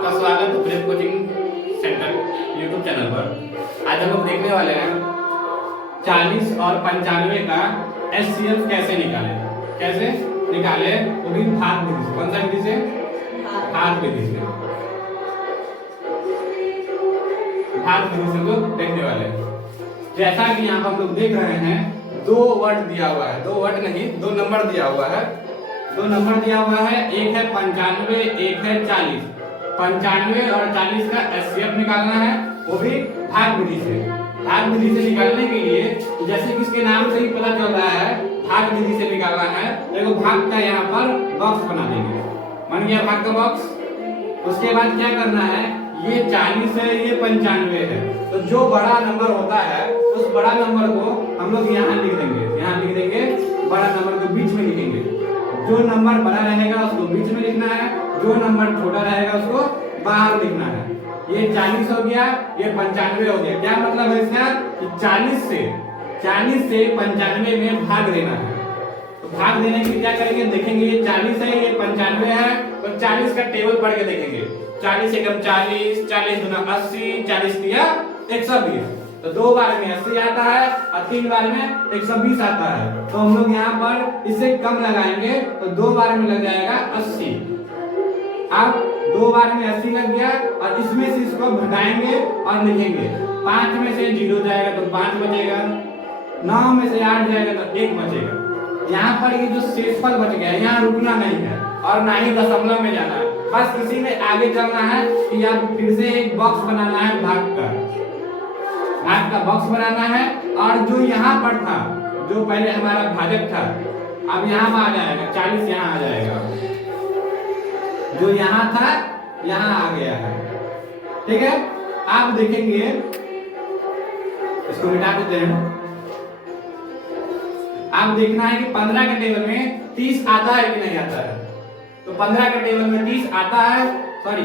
आपका स्वागत है brave coaching centre YouTube channel पर। आज हम लोग देखने वाले हैं 40 और 95 का एचसीएफ कैसे निकाले। कैसे निकाले वो भी भाग विधि से। कौन सा विधि से? भाग विधि से। भाग विधि से लोग देखने वाले हैं। जैसा कि यहाँ पर हम लोग देख रहे हैं, दो वर्ड दिया हुआ है, दो वर्ड नहीं, दो नंबर दिया हुआ है। दो नंबर दिया हुआ है, एक है 95, एक है 40। 95 और 40 का एचसीएफ निकालना है, वो भी भाग विधि से। भाग विधि से निकालने के लिए जैसे कि इसके नाम से ही पता चल रहा है, भाग विधि से निकालना है। देखो भाग का यहाँ पर बॉक्स बना देंगे। बन गया भाग का बॉक्स। उसके बाद क्या करना है, ये 40 है, ये 95 है, तो जो बड़ा नंबर होता है उस बड़ा नंबर को हम लोग यहाँ लिख देंगे। यहाँ लिख देंगे, बड़ा नंबर को बीच में लिखेंगे। जो नंबर बड़ा रहेगा उसको बीच में लिखना है, जो नंबर छोटा रहेगा उसको बाहर लिखना है। ये 40 हो गया, ये 95 हो गया। क्या मतलब है इसका कि 40 से 95 में भाग देना है। तो भाग देने के लिए क्या करेंगे, देखेंगे ये 40 है, ये 95 है, तो 40 का टेबल पढ़ के देखेंगे। 40 एकम 40, 40 गुना 80, 40 दिया 120। तो दो बार में 80 आता है और तीन बार में 120 आता है। तो हम लोग यहाँ पर इसे कम लगाएंगे, तो दो बार में लग जाएगा 80। अब दो बार में 80 लग गया और इसमें से इसको घटाएंगे और लिखेंगे। 5 में से 0 जाएगा तो 5 बचेगा, 9 में से 8 जाएगा तो 1 बचेगा। यहाँ पर ये जो शेषफल बच गया, यहाँ रुकना नहीं है और ना ही दशमलव में जाना है। बस इसी में आगे चलना है कि अब फिर से एक बॉक्स बनाना है, भाग का बॉक्स बनाना है। और जो यहाँ पर था, जो पहले हमारा भाजक था, अब यहाँ आ जाएगा, 40 यहाँ आ जाएगा। जो यहाँ था यहाँ आ गया है। ठीक है, आप देखेंगे, इसको मिटा देते हैं। आप देखना है कि 15 के टेबल में 30 आता है कि नहीं आता है। तो 15 के टेबल में 30 आता है, सॉरी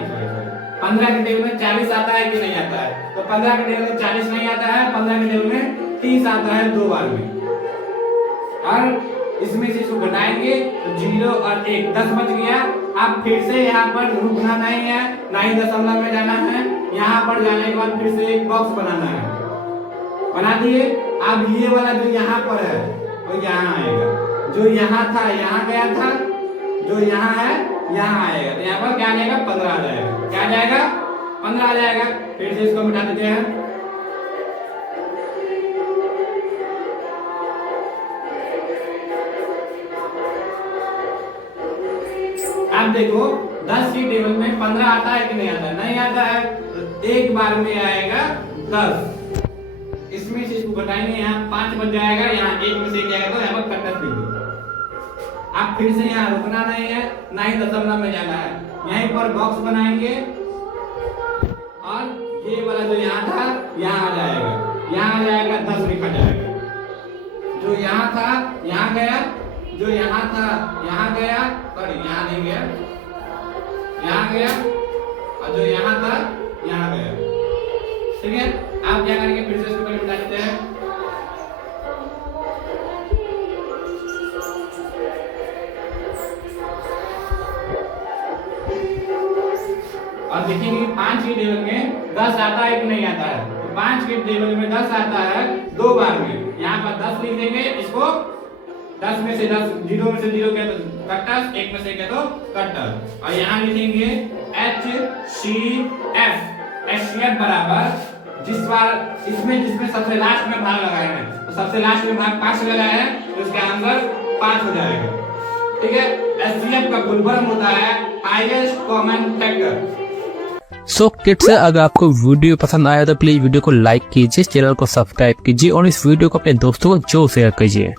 15 के टेबल में 40 आता है कि नहीं आता है। तो 15 के टेबल में 40 नहीं आता है, 15 के टेबल में 30 आता है दो बार में। और इसमें से इसको घटाएंगे तो 0 और 1 10 बच गया। अब फिर से यहाँ पर रुकना नहीं है, ना ही दशमलव में जाना है। यहाँ पर जाने के बाद फिर से एक बॉक्स बनाना है। बना दिए। अब ये वाला जो यहाँ पर है वो यहाँ आएगा। जो यहाँ था यहाँ गया था, जो यहाँ है यहाँ आएगा। तो यहाँ पर क्या आ जाएगा, 15 आ जाएगा। क्या आ जाएगा, 15 आ जाएगा। फिर से इसको मिटा देते हैं। अब देखो 10 की टेबल में 15 आता है कि नहीं आता है। नहीं आता है, तो एक बार में आएगा 10। इसमें से इसको घटाएंगे, यहाँ 5 बच जाएगा, यहाँ 1 में से 1 जाएगा, तो यहाँ पर कटक लिख दो। अब फिर से यहाँ रुकना नहीं है, ना ही दशमलव में जाना है। यहीं पर बॉक्स बनाएंगे और ये वाला जो यहाँ था यहाँ आ जाएगा। यहाँ आ जाएगा, 10 लिखा जाएगा। जो यहाँ था यहाँ गया, जो यहाँ था यहाँ गया, सॉरी यहाँ नहीं गया, यहाँ गया, और जो यहाँ था यहाँ गया। ठीक है, आप क्या करेंगे, फिर से इसको पहले मिटा देते हैं। और देखेंगे 5 की टेबल में 10 आता है कि नहीं आता है। तो 5 के टेबल में 10 आता है दो बार में। यहाँ पर 10 लिख देंगे, इसको 10 में से 10, 0 में से 0 क्या तो कट्टर, 1 में से क्या तो कट्टर। और यहाँ लिखेंगे HCF बराबर जिस बार इसमें जिसमें सबसे लास्ट में भाग लगाए हैं, तो सबसे लास्ट में भाग 5 लगाए हैं, तो इसका आंसर 5 हो जाएगा। ठीक है, HCF का फुल फॉर्म होता है highest common factor. So kids, अगर आपको वीडियो पसंद आया तो प्लीज वीडियो को लाइक कीजिए, चैनल को सब्सक्राइब कीजिए और इस वीडियो को अपने दोस्तों को जरूर शेयर कीजिए।